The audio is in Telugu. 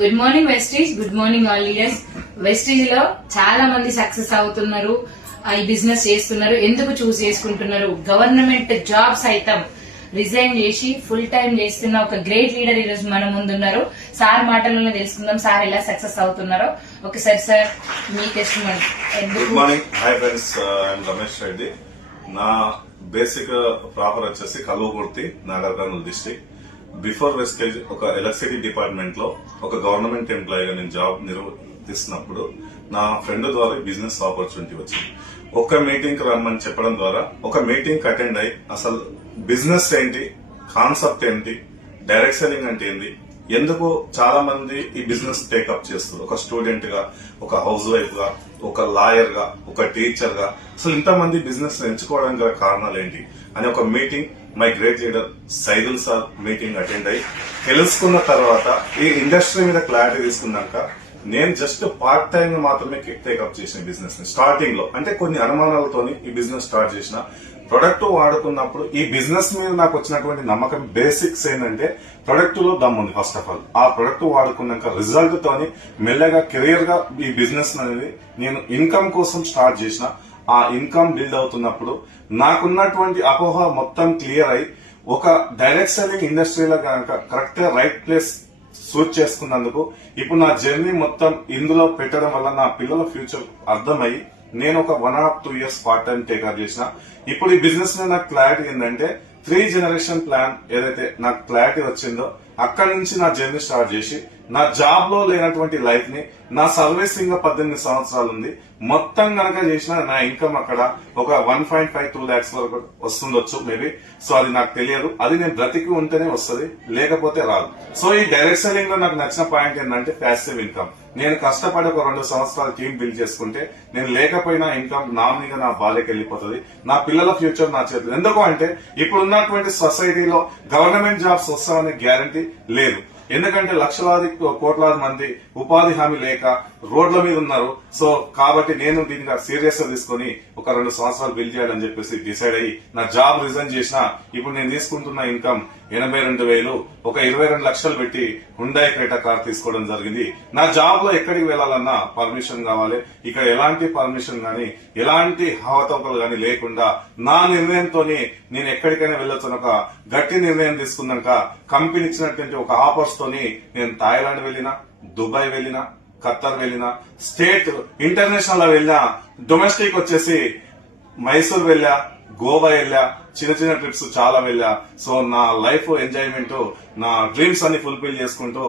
Good morning Vestige, good morning all leaders. Vestige లో చాలా మంది సక్సెస్ అవుతున్నారు, ఈ బిజినెస్ చేస్తున్నారు. ఎందుకు చూస్ చేసుకుంటున్నారు? గవర్నమెంట్ జాబ్ సైతం రిజైన్ చేసి ఫుల్ టైం చేస్తున్న ఒక గ్రేట్ లీడర్ ఈ రోజు మన ముందున్నారు. సార్ మాటల్లోనే తెలుసుకుందాం సార్ ఎలా సక్సెస్ అవుతున్నారో. ఒకసారి sir me testimony. Good morning, hi friends, I'm Ramesh Reddy. నా బేసిక్ ప్రాపర్ వచ్చేసి Kalwakurthy, Nagar Kurnool district. Before Vestige ఒక ఎలక్ట్రిసిటీ డిపార్ట్మెంట్ లో ఒక గవర్నమెంట్ ఎంప్లాయీగా నేను జాబ్ నిర్వహిస్తున్నప్పుడు నా ఫ్రెండ్ ద్వారా బిజినెస్ ఆపర్చునిటీ వచ్చింది. ఒక మీటింగ్ కి రమ్మని చెప్పడం ద్వారా ఒక మీటింగ్ కి అటెండ్ అయ్యి అసలు బిజినెస్ ఏంటి, కాన్సెప్ట్ ఏంటి, డైరెక్ట్ సెల్లింగ్ అంటే ఏంటి, ఎందుకు చాలా మంది ఈ బిజినెస్ టేకప్ చేస్తారు, ఒక స్టూడెంట్ గా, ఒక హౌస్ వైఫ్ గా, ఒక లాయర్ గా, ఒక టీచర్ గా, అసలు ఇంతమంది బిజినెస్ ఎంచుకోవడానికి గల కారణాలు ఏంటి అని ఒక meeting my great leader Saidul sir meeting attend అయ్యి తెలుసుకున్న తర్వాత ఈ ఇండస్ట్రీ మీద క్లారిటీ తీసుకున్నాక నేను జస్ట్ పార్ట్ టైం మాత్రమే టేకప్ చేసిన బిజినెస్ ని స్టార్టింగ్ లో, అంటే కొన్ని అనుమానాలతోని ఈ బిజినెస్ స్టార్ట్ చేసిన. ప్రొడక్ట్ వాడుకున్నప్పుడు ఈ బిజినెస్ మీద నాకు వచ్చినటువంటి నమ్మకం బేసిక్స్ ఏంటంటే ప్రొడక్ట్ లో దమ్ముంది. ఫస్ట్ ఆఫ్ ఆల్ ఆ ప్రొడక్ట్ వాడుకున్నాక రిజల్ట్ తోని మెల్లగా కెరియర్ గా ఈ బిజినెస్ అనేది నేను ఇన్కమ్ కోసం స్టార్ట్ చేసిన. ఆ ఇన్కమ్ బిల్డ్ అవుతున్నప్పుడు నాకున్నటువంటి అపోహ మొత్తం క్లియర్ అయి ఒక డైరెక్ట్ సెల్లింగ్ ఇండస్ట్రీలో కనుక కరెక్ట్ గా రైట్ ప్లేస్ సూట్ చేసుకున్నందుకు ఇప్పుడు నా జర్నీ మొత్తం ఇందులో పెట్టడం వల్ల నా పిల్లల ఫ్యూచర్ అర్థమయ్యి నేను ఒక 1.5 years పార్ట్ టైం టేకర్ చేసిన. ఇప్పుడు ఈ బిజినెస్ మీద నాకు క్లారిటీ ఏంటంటే 3 generation ప్లాన్ ఏదైతే నాకు క్లారిటీ వచ్చిందో అక్కడి నుంచి నా జర్నీ స్టార్ట్ చేసి నా జాబ్ లో లేనటువంటి లైఫ్ ని నా సర్వీసింగ్ 18 సంవత్సరాలు ఉంది. మొత్తం గనక చేసిన నా ఇన్కమ్ అక్కడ ఒక 1.5-2 lakhs వరకు వస్తుండొచ్చు మేబీ. సో అది నాకు తెలియదు, అది నేను బ్రతికి ఉంటేనే వస్తుంది, లేకపోతే రాదు. సో ఈ డైరెక్ట్ సెల్లింగ్ లో నాకు నచ్చిన పాయింట్ ఏంటంటే ప్యాసివ్ ఇన్కమ్. నేను కష్టపడి ఒక 2 సంవత్సరాలు టీమ్ బిల్డ్ చేసుకుంటే నేను లేకపోయినా ఇన్కమ్ నామినీగా నా భార్యకి వెళ్ళిపోతుంది, నా పిల్లల ఫ్యూచర్ నా చేతులు. ఎందుకు అంటే ఇప్పుడు ఉన్నటువంటి సొసైటీలో గవర్నమెంట్ జాబ్స్ వస్తామనే గ్యారంటీ లేదు. ఎందుకంటే లక్షలాది కోట్లాది మంది ఉపాధి హామీ లేక రోడ్ల మీద ఉన్నారు. సో కాబట్టి నేను దీన్ని సీరియస్ గా తీసుకుని ఒక 2 సంవత్సరాలు బిల్డ్ చేయాలని చెప్పేసి డిసైడ్ అయ్యి నా జాబ్ రిజైన్ చేసిన. ఇప్పుడు నేను తీసుకుంటున్న ఇన్కమ్ 82,000, ఒక 22 లక్షలు పెట్టి హుండాయ్ క్రెటా కార్ తీసుకోవడం జరిగింది. నా జాబ్ లో ఎక్కడికి వెళ్లాలన్నా పర్మిషన్ కావాలి. ఇక్కడ ఎలాంటి పర్మిషన్ గానీ ఎలాంటి అవతవకలు గానీ లేకుండా నా నిర్ణయంతో నేను ఎక్కడికైనా వెళ్ళొచ్చు ఒక గట్టి నిర్ణయం తీసుకున్నాక కంపెనీ ఇచ్చినటువంటి ఒక ఆఫర్స్ తోని నేను థాయిలాండ్ వెళ్ళినా, దుబాయ్ వెళ్ళినా, ఖత్తర్ వెళ్ళినా, స్టేట్ ఇంటర్నేషనల్ వెళ్ళినా, డొమెస్టిక్ వచ్చేసి మైసూర్ వెళ్ళా, గోవా వెళ్ళా, చిన్న చిన్న ట్రిప్స్ చాలా వెళ్ళా. సో నా లైఫ్ ఎంజాయ్మెంట్, నా డ్రీమ్స్ అన్ని ఫుల్ఫిల్ చేసుకుంటూ